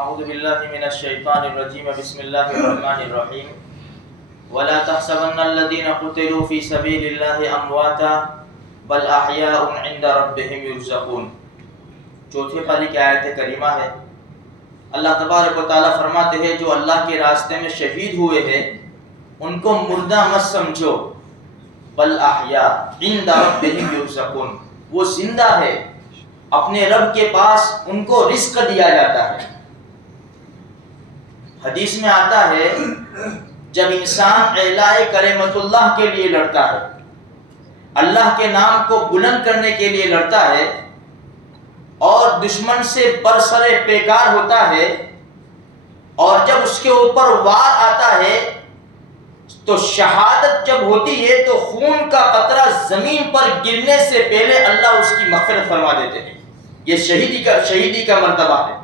اعوذ باللہ من الشیطان الرجیم بسم اللہ الرحمن الرحیم ولا تحسبن الذين قتلوا في سبيل الله امواتا بل احیاء عند ربهم يرزقون۔ چوتھی پاری کی آیت کریمہ ہے۔ اللہ تبارک و تعالیٰ فرماتے ہیں جو اللہ کے راستے میں شہید ہوئے ہیں ان کو مردہ مت سمجھو، بل احیاء عند ربهم يرزقون، وہ زندہ ہے، اپنے رب کے پاس ان کو رزق دیا جاتا ہے۔ حدیث میں آتا ہے جب انسان اعلاء کلمت اللہ کے لیے لڑتا ہے، اللہ کے نام کو بلند کرنے کے لیے لڑتا ہے اور دشمن سے برسر پیکار ہوتا ہے، اور جب اس کے اوپر وار آتا ہے تو شہادت جب ہوتی ہے تو خون کا قطرہ زمین پر گرنے سے پہلے اللہ اس کی مغفرت فرما دیتے ہیں۔ یہ شہیدی کا مرتبہ ہے۔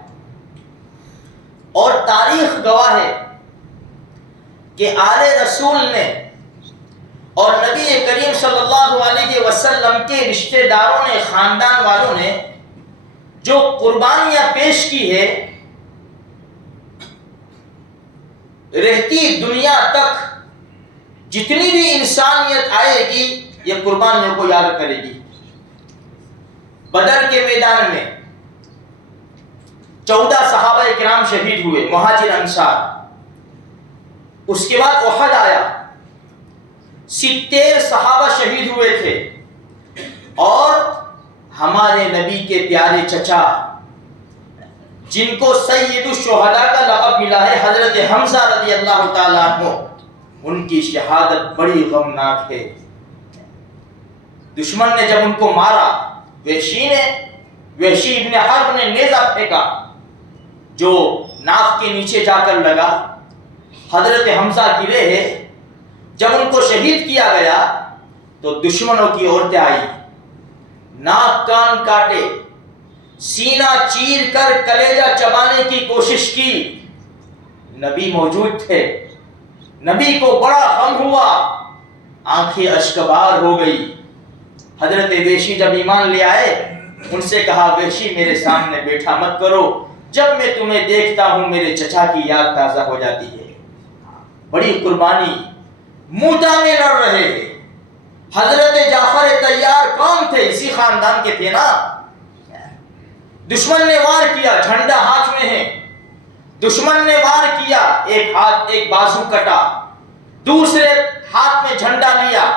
اور تاریخ گواہ ہے کہ آل رسول نے اور نبی کریم صلی اللہ علیہ وسلم کے رشتہ داروں نے، خاندان والوں نے جو قربانیاں پیش کی ہے، رہتی دنیا تک جتنی بھی انسانیت آئے گی یہ قربانیوں کو یاد کرے گی۔ بدر کے میدان میں 14 صحابہ اکرام شہید ہوئے، مہاجر انصار۔ اس کے بعد احد آیا، 70 صحابہ شہید ہوئے تھے، اور ہمارے نبی کے پیارے چچا جن کو سید الشہداء کا لقب ملا ہے، حضرت حمزہ رضی اللہ تعالیٰ عنہ، ان کی شہادت بڑی غمناک ہے۔ دشمن نے جب ان کو مارا، وحشی ابن حرب نے نیزہ پھینکا جو ناف کے نیچے جا کر لگا، حضرت حمزہ گرے ہیں۔ جب ان کو شہید کیا گیا تو دشمنوں کی عورتیں آئی، ناک کان کاٹے، سینہ چیر کر کلیجہ چبانے کی کوشش کی۔ نبی موجود تھے، نبی کو بڑا غم ہوا، آنکھیں اشکبار ہو گئی۔ حضرت وحشی جب ایمان لے آئے، ان سے کہا وحشی میرے سامنے بیٹھا مت کرو، جب میں تمہیں دیکھتا ہوں میرے چچا کی یاد تازہ ہو جاتی ہے۔ بڑی قربانی، موٹا میں لڑ رہے ہیں۔ حضرت جعفر طیار کون تھے؟ اسی خاندان کے تھے نا۔ دشمن نے وار کیا، جھنڈا ہاتھ میں ہے، دشمن نے وار کیا، ایک ہاتھ ایک بازو کٹا، دوسرے ہاتھ میں جھنڈا لیا،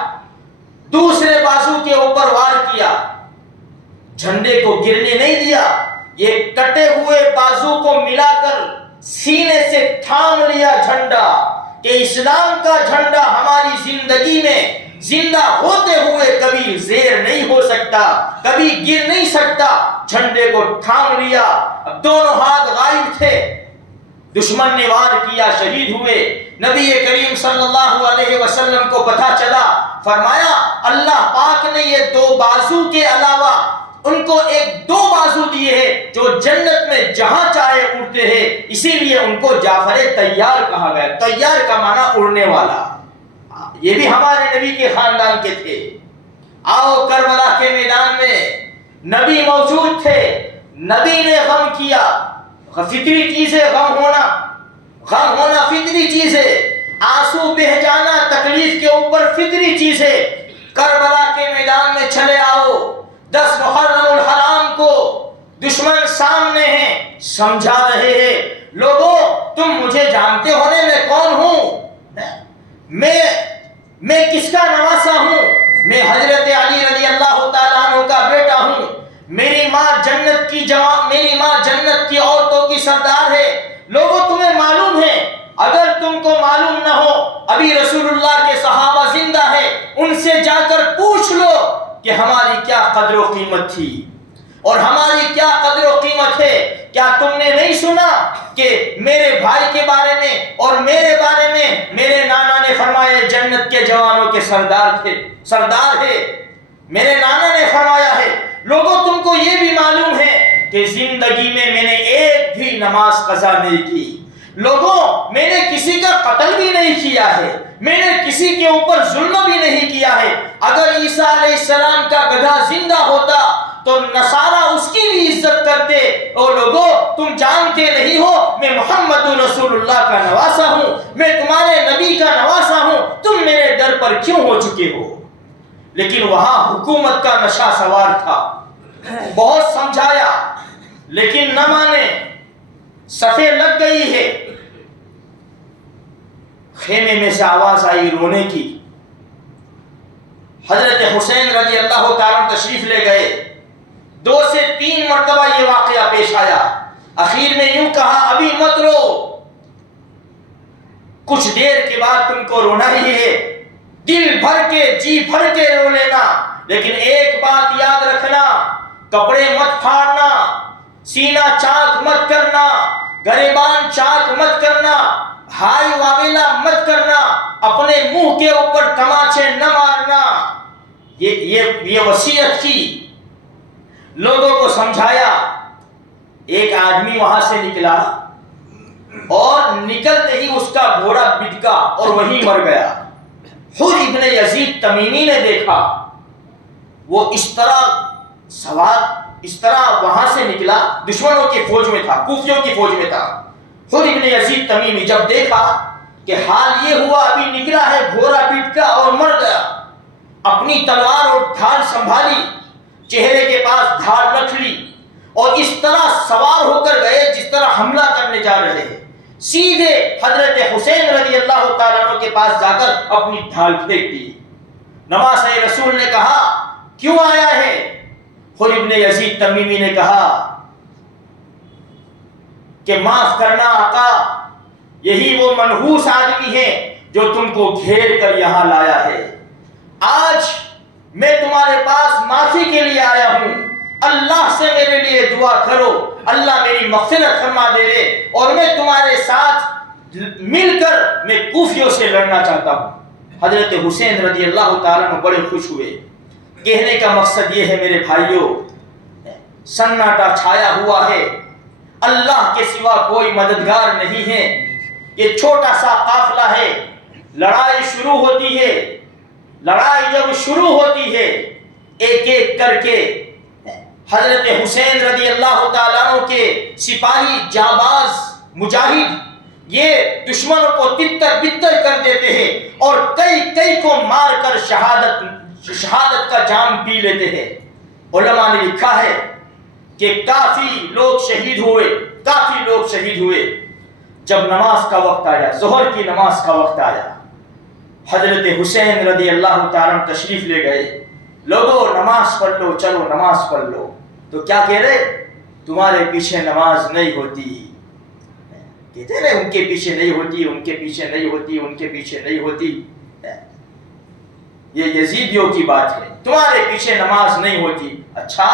دوسرے بازو کے اوپر وار کیا، جھنڈے کو گرنے نہیں دیا، یہ کٹے ہوئے بازو کو ملا کر سینے سے تھام لیا جھنڈا، کہ اسلام کا جھنڈا ہماری زندگی میں زندہ ہوتے ہوئے کبھی زیر نہیں ہو سکتا، کبھی گر نہیں سکتا۔ جھنڈے کو تھام لیا، اب دونوں ہاتھ غائب تھے، دشمن نے وار کیا، شہید ہوئے۔ نبی کریم صلی اللہ علیہ وسلم کو پتہ چلا، فرمایا اللہ پاک نے یہ دو بازو کے علاوہ ان کو ایک دو بازو دیے ہیں جو جنت میں جہاں چاہے اڑتے ہیں، اسی لیے ان کو جعفر طیار کہا گیا۔ طیار کا معنی اڑنے والا۔ یہ بھی ہمارے نبی کے خاندان کے تھے۔ آؤ کربلا کے میدان میں نبی موجود تھے، نبی نے غم کیا۔ فطری چیز ہے غم ہونا فطری چیز ہے، آنسو بہہ جانا تکلیف کے اوپر فطری چیز ہے۔ کربلا کے میدان میں چلے آؤ، 10 محرم الحرام کو دشمن سامنے ہیں، سمجھا رہے ہیں لوگوں تم مجھے جانتے ہونے میں کون ہوں، میں کس کا نواسا ہوں، میں حضرت علی رضی اللہ تعالیٰ عنہ کا بیٹا ہوں، میری ماں جنت کی عورتوں کی سردار ہے۔ لوگوں تمہیں معلوم ہے، اگر تم کو معلوم نہ ہو، ابھی رسول اللہ کے صحابہ زندہ ہیں، ان سے جا کر پوچھ لو کہ ہماری کیا قدر و قیمت تھی اور ہماری کیا قدر و قیمت ہے۔ کیا تم نے نہیں سنا کہ میرے بھائی کے بارے میں اور میرے بارے میں میرے نانا نے فرمایا جنت کے جوانوں کے سردار ہے، میرے نانا نے فرمایا ہے۔ لوگوں تم کو یہ بھی معلوم ہے کہ زندگی میں نے ایک بھی نماز قضا نہیں کی، لوگوں میں نے کسی کا قتل بھی نہیں کیا ہے، میں نے کسی کے اوپر ظلم بھی نہیں کیا ہے۔ اگر عیسیٰ علیہ السلام کا گدھا زندہ ہوتا تو نصارہ اس کی بھی عزت کرتے، اور لوگوں تم جانتے نہیں ہو میں محمد رسول اللہ کا نواسا ہوں، میں تمہارے نبی کا نواسا ہوں، تم میرے در پر کیوں ہو چکے ہو؟ لیکن وہاں حکومت کا نشہ سوار تھا، بہت سمجھایا لیکن نہ مانے، صفیں لگ گئی ہے۔ خیمے میں سے آواز آئی رونے کی، حضرت حسین رضی اللہ تعالیٰ تشریف لے گئے، 2 سے 3 مرتبہ یہ واقعہ پیش آیا، اخیر میں یوں کہا ابھی مت رو، کچھ دیر کے بعد تم کو رونا ہی ہے، دل بھر کے جی بھر کے رو لینا، لیکن ایک بات یاد رکھنا، کپڑے مت پھاڑنا، سینہ چاک مت کرنا، گریبان چاک مت کرنا، ہائی واویلا مت کرنا، اپنے منہ کے اوپر تماچے نہ مارنا۔ یہ وصیت کی، لوگوں کو سمجھایا۔ ایک آدمی وہاں سے نکلا اور نکلتے ہی اس کا گھوڑا بٹکا اور وہیں مر گیا۔ حر ابن یزید تمیمی نے دیکھا، وہ اس طرح وہاں سے نکلا، دشمنوں کی فوج میں تھا، کوفیوں کی فوج میں تھا۔ حر ابن یزید تمیمی جب دیکھا کہ حال یہ ہوا، ابھی نکلا ہے، گھوڑا بٹکا اور مر گیا، اپنی تلوار اور ڈھال سنبھالی، چہرے کے پاس ڈھال رکھ لی اور اس طرح سوار ہو کر گئے جس طرح حملہ کرنے جا رہے ہیں۔ سیدھے حضرت حسین رضی اللہ تعالیٰ عنہ کے پاس جا کر اپنی ڈھال پھینک دی۔ نواسۂ رسول نے کہا کیوں آیا ہے؟ حر ابن یزید تمیمی نے کہا کہ معاف کرنا آقا، یہی وہ منحوس آدمی ہے جو تم کو گھیر کر یہاں لایا ہے۔ آج میں تمہارے پاس معافی کے لیے آیا ہوں، اللہ سے میرے لیے دعا کرو، اللہ میری مغفرت فرما دے اور میں تمہارے ساتھ مل کر میں کوفیوں سے لڑنا چاہتا ہوں۔ حضرت حسین رضی اللہ تعالیٰ عنہ بڑے خوش ہوئے۔ کہنے کا مقصد یہ ہے میرے بھائیوں، سناٹا چھایا ہوا ہے، اللہ کے سوا کوئی مددگار نہیں ہے، یہ چھوٹا سا قافلہ ہے، لڑائی شروع ہوتی ہے، لڑائی جب شروع ہوتی ہے ایک ایک کر کے حضرت حسین رضی اللہ تعالیٰ عنہ کے سپاہی جانباز مجاہد یہ دشمنوں کو تتر بتر کر دیتے ہیں اور کئی کو مار کر شہادت کا جام پی لیتے ہیں۔ علماء نے لکھا ہے کہ کافی لوگ شہید ہوئے۔ جب نماز کا وقت آیا، ظہر کی نماز کا وقت آیا، حضرت حسین رضی اللہ تعالیٰ تشریف لے گئے، لوگوں نماز پڑھ لو، چلو نماز پڑھ لو، تو کیا کہہ رہے؟ تمہارے پیچھے نماز نہیں ہوتی، کہتے ہیں ان کے پیچھے نہیں ہوتی، ان کے پیچھے نہیں ہوتی، ان کے پیچھے نہیں ہوتی۔ یہ یزیدیوں کی بات ہے، تمہارے پیچھے نماز نہیں ہوتی۔ اچھا،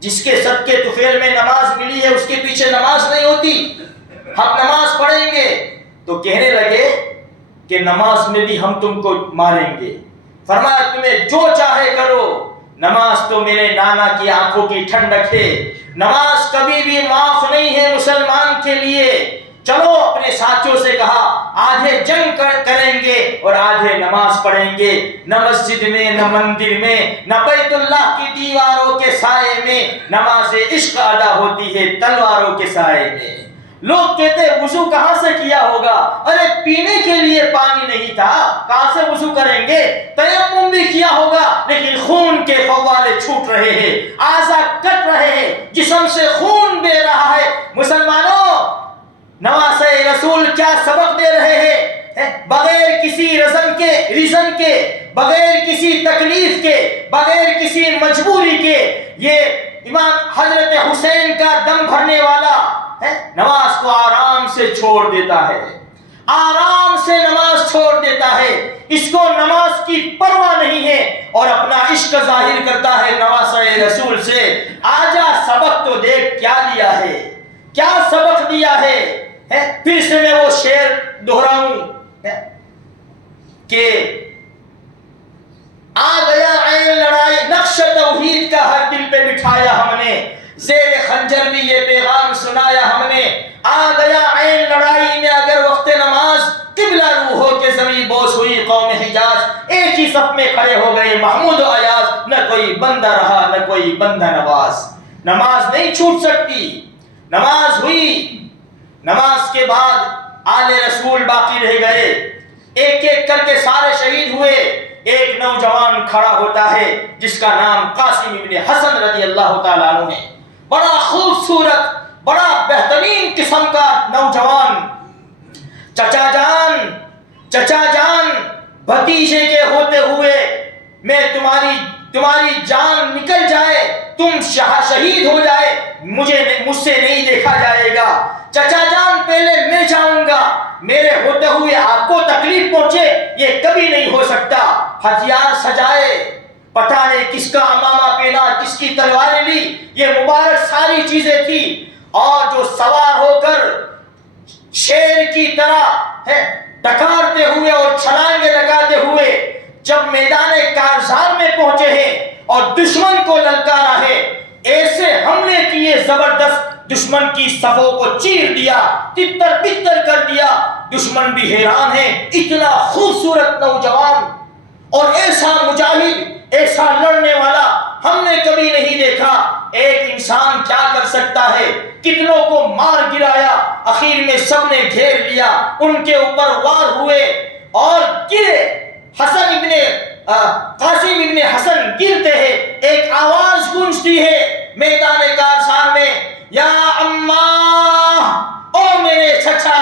جس کے صدقے طفیل میں نماز ملی ہے اس کے پیچھے نماز نہیں ہوتی، ہم نماز پڑھیں گے؟ تو کہنے لگے کہ نماز میں بھی ہم تم کو ماریں گے۔ فرمایا تمہیں جو چاہے کرو، نماز تو میرے نانا کی آنکھوں کی ٹھنڈک ہے، نماز کبھی بھی معاف نہیں ہے مسلمان کے لیے۔ چلو اپنے ساتھیوں سے کہا آدھے جنگ کریں گے اور آدھے نماز پڑھیں گے، نہ مسجد میں نہ مندر میں نہ بیت اللہ کی دیواروں کے سائے میں نماز عشق ادا ہوتی ہے تلواروں کے سائے میں۔ لوگ کہتے وضو کہاں سے کیا ہوگا؟ ارے پینے کے لیے پانی نہیں تھا، کہاں سے وضو کریں گے؟ تیمم بھی کیا ہوگا، لیکن خون کے فوارے چھوٹ رہے ہیں، اعضاء کٹ رہے ہیں، جسم سے خون بہہ رہا ہے۔ مسلمانوں، نواسۂ رسول کیا سبق دے رہے ہیں؟ بغیر کسی ریزن کے، بغیر کسی تکلیف کے، بغیر کسی مجبوری کے، یہ امام حضرت حسین کا دم بھرنے والا نماز کو آرام سے چھوڑ دیتا ہے، آرام سے نماز چھوڑ دیتا ہے، اس کو نماز کی پرواہ نہیں ہے اور اپنا عشق ظاہر کرتا ہے نواسۂ رسول سے۔ آجا سبق تو دیکھ کیا دیا ہے، کیا سبق دیا ہے۔ پھر سے میں وہ شعر دہراؤں کہ آ گیا عین لڑائی، نقش توحید کا ہر دل پہ بٹھایا ہم نے، زیر خنجر بھی یہ پیغام سنایا ہم نے۔ آ گیا عین لڑائی میں اگر وقت نماز، قبلہ روحوں کے زمین بوس ہوئی قوم حجاز، ایک ہی صف میں کھڑے ہو گئے محمود و ایاز، نہ کوئی بندہ رہا نہ کوئی بندہ نواز. نماز نہیں چھوٹ سکتی. نماز ہوئی, نماز کے بعد آل رسول باقی رہ گئے. ایک ایک کر کے سارے شہید ہوئے. ایک نوجوان کھڑا ہوتا ہے جس کا نام قاسم ابن حسن رضی اللہ تعالیٰ عنہ ہے. بڑا خوبصورت, بڑا بہترین قسم کا نوجوان. چچا جان بھتیجے کے ہوتے ہوئے میں تمہاری جان نکل جائے, تم شہید ہو جائے, مجھ سے نہیں دیکھا جائے گا. چچا جان پہلے میں جاؤں گا, میرے ہوتے ہوئے آپ کو تکلیف پہنچے, یہ کبھی نہیں ہو سکتا. ہتھیار سجائے, پتہ نہیں کس کا امامہ پہنا, کس کی تلواریں لی, یہ مبارک ساری چیزیں تھی. اور جو سوار ہو کر شیر کی طرح ڈکارتے ہوئے اور چھلانگیں لگاتے ہوئے جب میدان کارزار میں پہنچے ہیں اور دشمن کو للکارا ہے, ایسے حملے کیے زبردست, دشمن کی صفوں کو چیر دیا, تتر بتر کر دیا. دشمن بھی حیران ہے, اتنا خوبصورت نوجوان اور ایسا مجاہد, ایسا لڑنے والا ہم نے کبھی نہیں دیکھا. ایک انسان کیا کر سکتا ہے, کتنوں کو مار گرایا, اخیر میں سب نے گھیر لیا, ان کے اوپر وار ہوئے اور گرے. قاسم ابن حسن گرتے ہیں, ایک آواز گونجتی ہے میدان کارزار میں, یا اماں, او میرے چچا,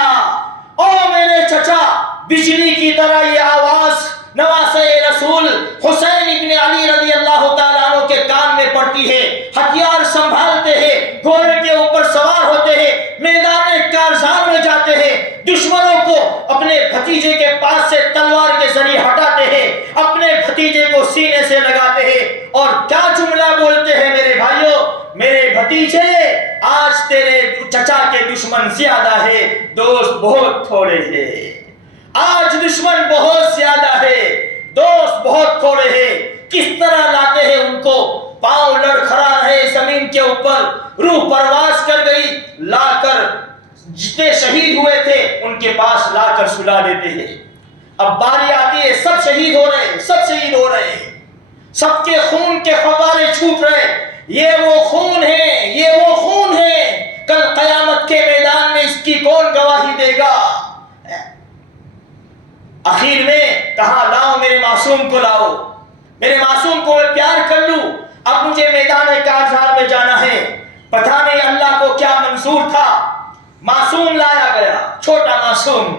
او میرے چچا. بجلی کی طرح یہ آواز نواسے رسول حسین ابن علی رضی اللہ تعالیٰ عنہ کے کان میں پڑتی ہے. ہتھیار سنبھالتے ہیں, گھوڑے کے اوپر سوار ہوتے ہیں, میدان کارزار میں جاتے ہیں, دشمنوں کو اپنے بھتیجے کے پاس سے تلوار کے ذریعے ہٹاتے ہیں, اپنے بھتیجے کو سینے سے لگاتے ہیں اور کیا جملہ بولتے ہیں میرے بھائیوں, میرے بھتیجے آج تیرے چچا کے دشمن زیادہ ہے, دوست بہت تھوڑے ہیں. آج دشمن بہت زیادہ ہے, دوست بہت تھوڑے ہیں. کس طرح لاتے ہیں ان کو, پاؤں لڑکھڑا رہے زمین کے اوپر, روح پرواز کر گئی, لا کر جتنے شہید ہوئے تھے ان کے پاس لا کر سلا دیتے ہیں. اب باری آتی ہے, سب شہید ہو رہے, سب شہید ہو رہے, سب کے خون کے فوارے چھوٹ رہے. یہ وہ خون ہے, یہ وہ خون ہے, کل قیامت کے میدان میں اس کی کون گواہی دے گا. آخر میں کہا, لاؤ میرے معصوم کو, لاؤ میرے معصوم کو, میں پیار کر لوں. اب مجھے میدان کارزار میں جانا ہے. پتہ نہیں اللہ کو کیا منظور تھا, معصوم لایا گیا, چھوٹا معصوم.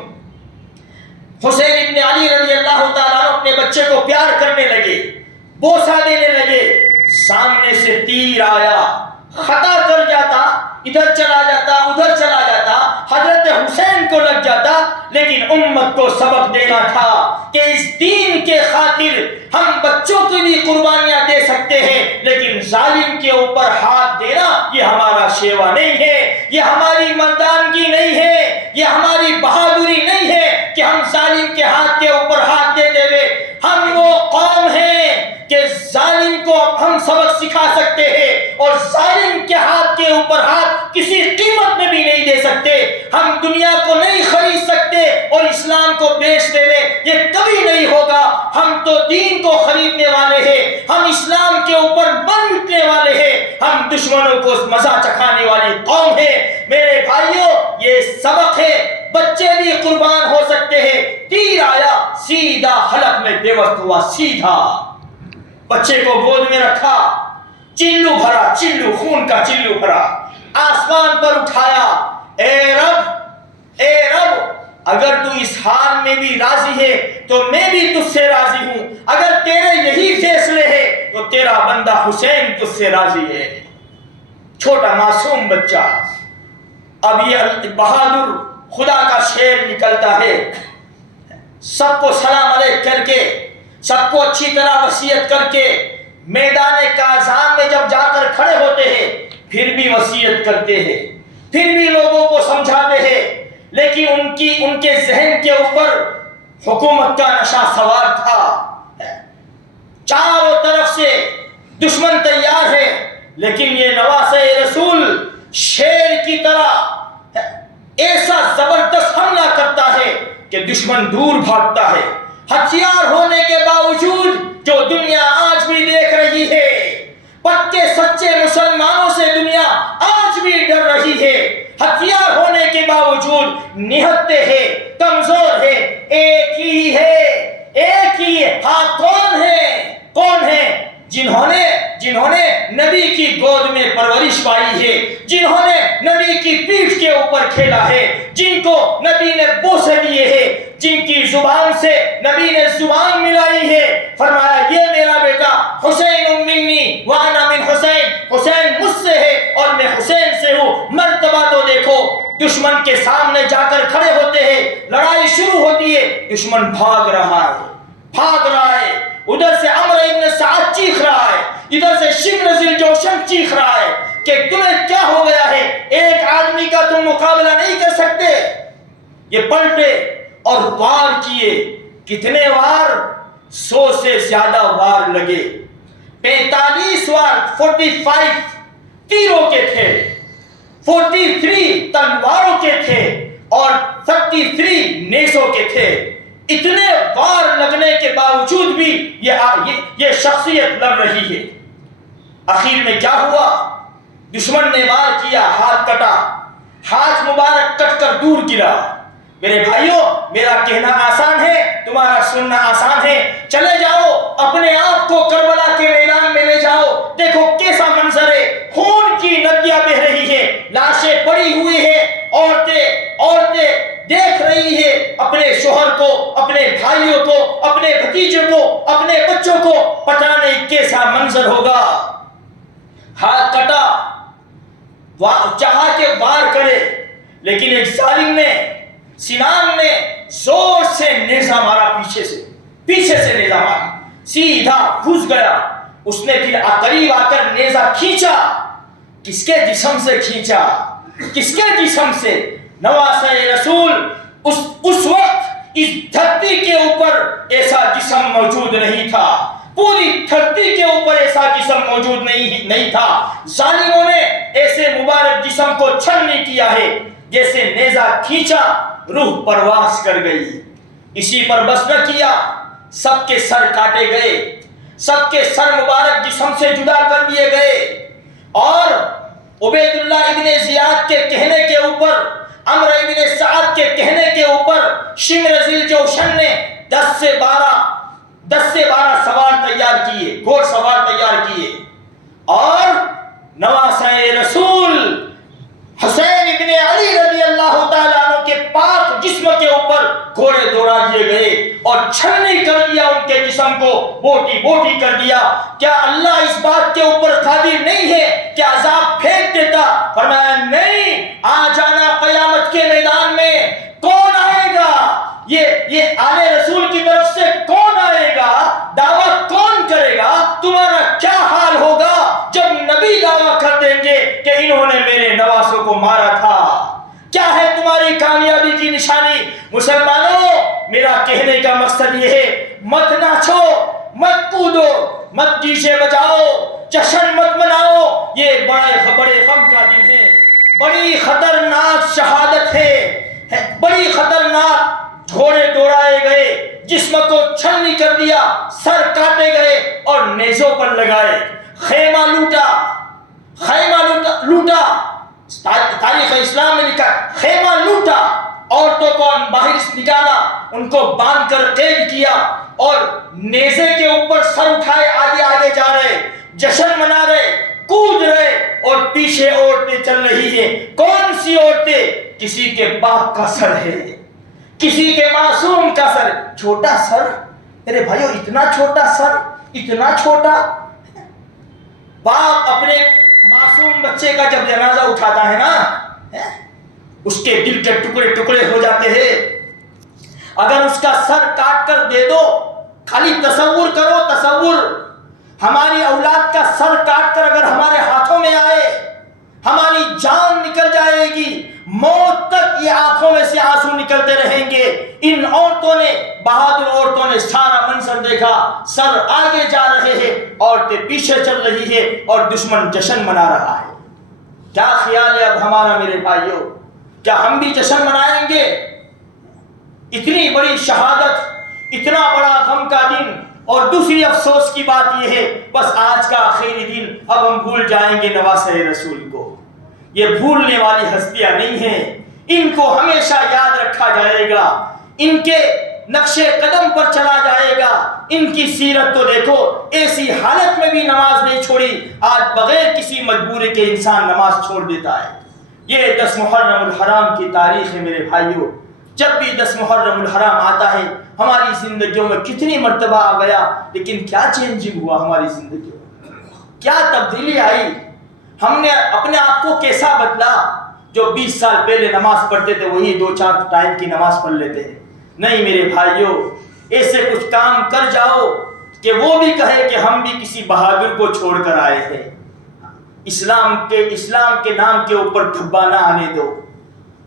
حسین ابن علی رضی اللہ تعالیٰ عنہ اپنے بچے کو پیار کرنے لگے, بوسہ دینے لگے. سامنے سے تیر آیا, خطا کر جاتا, ادھر چلا جاتا, ادھر چلا جاتا, حضرت حسین کو لگ جاتا. لیکن امت کو سبق دینا تھا کہ اس دین کے خاطر ہم بچوں کی بھی قربانیاں دے سکتے ہیں, لیکن ظالم کے اوپر ہاتھ دینا یہ ہمارا شیوا نہیں ہے, یہ ہماری مردانگی نہیں ہے, یہ ہماری بہادری نہیں ہے کہ ہم ظالم کے ہاتھ کے اوپر ہاتھ دے دے. ہم وہ قوم ہیں کہ ظالم کو ہم سبق سکھا سکتے ہیں اور ظالم کے ہاتھ کے اوپر ہاتھ کسی قیمت میں بھی نہیں دے سکتے. ہم دنیا کو نہیں خرید سکتے اور اسلام کو بیچ دینے, یہ کبھی نہیں ہوگا. ہم تو دین کو خریدنے والے ہیں, ہم اسلام کے اوپر بن اٹھنے والے ہیں, ہم دشمنوں کو مزہ چکھانے والی قوم ہے. میرے بھائیوں, یہ سبق ہے, بچے بھی قربان ہو سکتے ہیں. تیر آیا, سیدھا حلق میں بے وقت ہوا, سیدھا بچے کو گود میں رکھا, چلو بھرا, چلو خون کا چلو بھرا, آسمان پر اٹھایا. اے رب, اے رب, اگر تو اس حال میں بھی راضی ہے تو میں بھی تجھ سے راضی ہوں. اگر تیرے یہی فیصلے ہیں تو تیرا بندہ حسین تجھ سے راضی ہے. چھوٹا معصوم بچہ. اب یہ بہادر خدا کا شیر نکلتا ہے, سب کو سلام علیک کر کے, سب کو اچھی طرح وصیت کر کے میدان کارزار میں جب جا کر کھڑے ہوتے ہیں, پھر بھی وصیت کرتے ہیں, پھر بھی لوگوں کو سمجھاتے ہیں. لیکن ان کے ذہن کے اوپر حکومت کا نشہ سوار تھا. چاروں طرف سے دشمن تیار ہے, لیکن یہ نواسے رسول شیر کی طرح ایسا زبردست حملہ کرتا ہے کہ دشمن دور بھاگتا ہے. ہتھیار ہونے کے باوجود جو دنیا آج بھی دیکھ رہی ہے، پکے سچے مسلمانوں سے دنیا آج بھی ڈر رہی ہے، ہتھیار ہونے کے باوجود نہتے ہیں، کمزور ہے، ایک ہی ہے، ایک ہی ہے۔ ہاں کون ہے؟ کون ہے؟ جنہوں نے نبی کی گود میں پرورش پائی ہے، جنہوں نے نبی کی پیٹھ کے اوپر کھیلا ہے، جن کو نبی نے بوسے دیے ہیں، جن کی زبان سے نبی نے زبان ملائی ہے۔ فرمایا یہ میرا بیٹا حسین منی وانا من حسین، حسین مجھ سے ہے اور میں حسین سے ہوں۔ مرتبہ تو دیکھو، دشمن کے سامنے جا کر کھڑے ہوتے ہیں، لڑائی شروع ہوتی ہے، دشمن بھاگ رہا ہے، ادھر سے عمرو ابن سعد چیخ رہا ہے، ادھر سے شمر ذی الجوشن چیخ رہا ہے کہ تمہیں کیا ہو گیا ہے، ایک آدمی کا تم مقابلہ نہیں کر سکتے۔ یہ پلٹے اور وار کیے، کتنے وار؟ 100 سے زیادہ وار لگے، 45 وار 45 تیروں کے تھے، 43 تلواروں کے تھے اور 33 نیزوں کے تھے۔ اتنے وار لگنے کے باوجود بھی یہ شخصیت لڑ رہی ہے۔ آخر میں کیا ہوا؟ دشمن نے وار کیا، ہاتھ کٹا، ہاتھ مبارک کٹ کر دور گرا۔ میرے بھائیوں، میرا کہنا آسان ہے، تمہارا سننا آسان ہے۔ چلے جاؤ، اپنے آپ کو کربلا کے میدان میں لے جاؤ، دیکھو کیسا منظر ہے، خون کی ندیاں بہہ رہی ہے، لاشیں پڑی ہوئی ہیں، عورتیں دیکھ رہی ہے اپنے شوہر کو، اپنے بھائیوں کو، اپنے بھتیجے کو، اپنے بچوں کو، پتہ نہیں کیسا منظر ہوگا۔ ہاتھ کٹا، چاہا کہ وار کرے، لیکن ایک ظالم نے، سنان نے زور سے نیزہ مارا، پیچھے سے نیزہ مارا، سیدھا گھس گیا۔ اس نے پھر قریب آ کر نیزہ کھینچا۔ کس کے جسم سے کھینچا؟ کس کے جسم سے؟ نواسہ رسول۔ اس وقت اس دھرتی کے اوپر ایسا جسم موجود نہیں تھا، پوری دھرتی کے اوپر ایسا جسم موجود نہیں تھا۔ ظالموں نے ایسے مبارک جسم کو چھلنی کیا ہے، جیسے نیزہ کھینچا، روح پرواز کر گئی۔ اسی پر بس نہ کیا، سب کے سر کاٹے گئے، سب کے سر مبارک جسم سے جدا کر دیے گئے، اور عبید اللہ ابن زیاد کے کہنے کے اوپر، عمرو ابن سعد کے کہنے کے اوپر شمر ذی الجوشن نے 10 سے 12 سوار تیار کیے، گھوڑ سوار تیار کیے، اور نواسہ رسول حسین ابن علی رضی اللہ تعالیٰ عنہ کے پاک جسم کے اوپر گھوڑے دوڑا دیے گئے اور چھلنی کر دیا، ان کے جسم کو بوٹی بوٹی کر دیا۔ کیا اللہ اس بات کے اوپر قادر نہیں ہے کہ عذاب پھینک دیتا؟ فرمایا نہیں، آ جانا قیامت کے میدان میں۔ کون آئے گا؟ یہ آل رسول کی طرف سے کون آئے گا؟ دعویٰ کون کرے گا؟ تمہارا کیا حال ہوگا جب نبی دعویٰ کر دیں گے کہ انہوں نے میرے نواسوں کو مارا تھا؟ کیا ہے تمہاری کامیابی کی نشانی؟ مسلمانوں، میرا کہنے کا مقصد یہ ہے، مت ناچو، مت کودو، مت ڈی جے بجاؤ، جشن مت مناؤ۔ یہ بڑے غم کا دن ہے، بڑی خطرناک شہادت ہے، بڑی خطرناک۔ گھوڑے دوڑائے گئے، جسم کو چھلنی کر دیا، سر کاٹے گئے اور نیزوں پر لگائے، خیمہ لوٹا۔ تاریخ اسلام میں لکھا خیمہ لوٹا، عورتوں کو باہر نکالا، ان کو باندھ کر قید کیا، اور نیزے کے اوپر سر اٹھائے آگے جا رہے، جشن منا رہے، کود رہے، اور پیچھے عورتیں چل رہی ہیں۔ کون سی عورتیں؟ کسی کے باپ کا سر ہے، کسی کے معصوم کا سر۔ چھوٹا سر، میرے بھائیو، اتنا چھوٹا سر، اتنا چھوٹا۔ باپ اپنے معصوم بچے کا جب جنازہ اٹھاتا ہے نا، اس کے دل کے ٹکڑے ٹکڑے ہو جاتے ہیں۔ اگر اس کا سر کاٹ کر دے دو، خالی تصور کرو، تصور، ہماری اولاد کا سر کاٹ کر اگر ہمارے ہاتھوں میں آئے، ہماری جان نکل جائے گی، موت تک یہ آنکھوں میں سے آنسو نکلتے رہیں گے۔ ان عورتوں نے، بہادر عورتوں نے سارا منظر دیکھا، سر آگے جا رہے ہیں، عورتیں پیچھے چل رہی ہے، اور دشمن جشن منا رہا ہے۔ کیا خیال ہے اب ہمارا میرے بھائیوں؟ کیا ہم بھی جشن منائیں گے؟ اتنی بڑی شہادت، اتنا بڑا غم کا دن، اور دوسری افسوس کی بات یہ ہے بس آج کا آخری دن اب ہم بھول جائیں گے نواسۂ رسول کو۔ یہ بھولنے والی ہستیاں نہیں ہیں، ان کو ہمیشہ یاد رکھا جائے گا، ان کے نقش قدم پر چلا جائے گا۔ ان کی سیرت تو دیکھو، ایسی حالت میں بھی نماز نہیں چھوڑی، آج بغیر کسی مجبوری کے انسان نماز چھوڑ دیتا ہے۔ یہ 10 محرم الحرام کی تاریخ ہے میرے بھائیوں۔ جب بھی 10 محرم الحرام آتا ہے ہماری زندگیوں میں کتنی مرتبہ آ گیا، لیکن کیا چینجنگ ہوا ہماری زندگیوں میں، کیا تبدیلی آئی، ہم نے اپنے آپ کو کیسا بدلا؟ جو 20 سال پہلے نماز پڑھتے تھے وہی 2-4 ٹائم کی نماز پڑھ لیتے ہیں۔ نہیں میرے بھائیوں، ایسے کچھ کام کر جاؤ کہ وہ بھی کہے کہ ہم بھی کسی بہادر کو چھوڑ کر آئے تھے۔ اسلام کے نام کے اوپر دھبا نہ آنے دو۔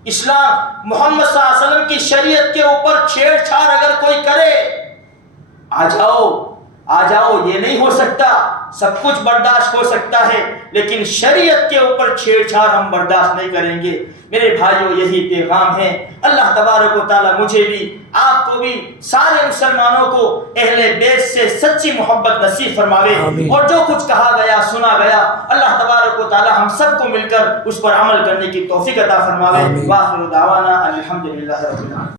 اسلام محمد صلی اللہ علیہ وسلم کی شریعت کے اوپر چھیڑ چھاڑ اگر کوئی کرے، آ جاؤ، یہ نہیں ہو سکتا۔ سب کچھ برداشت ہو سکتا ہے لیکن شریعت کے اوپر چھیڑ چھاڑ ہم برداشت نہیں کریں گے۔ میرے بھائیوں یہی پیغام ہے۔ اللہ تبارک و تعالیٰ مجھے بھی، آپ کو بھی، سارے مسلمانوں کو اہل بیت سے سچی محبت نصیب فرماوے، اور جو کچھ کہا گیا سنا گیا اللہ تبارک و تعالیٰ ہم سب کو مل کر اس پر عمل کرنے کی توفیق عطا فرماوے۔ وآخر دعوانا الحمدللہ رب العالمین۔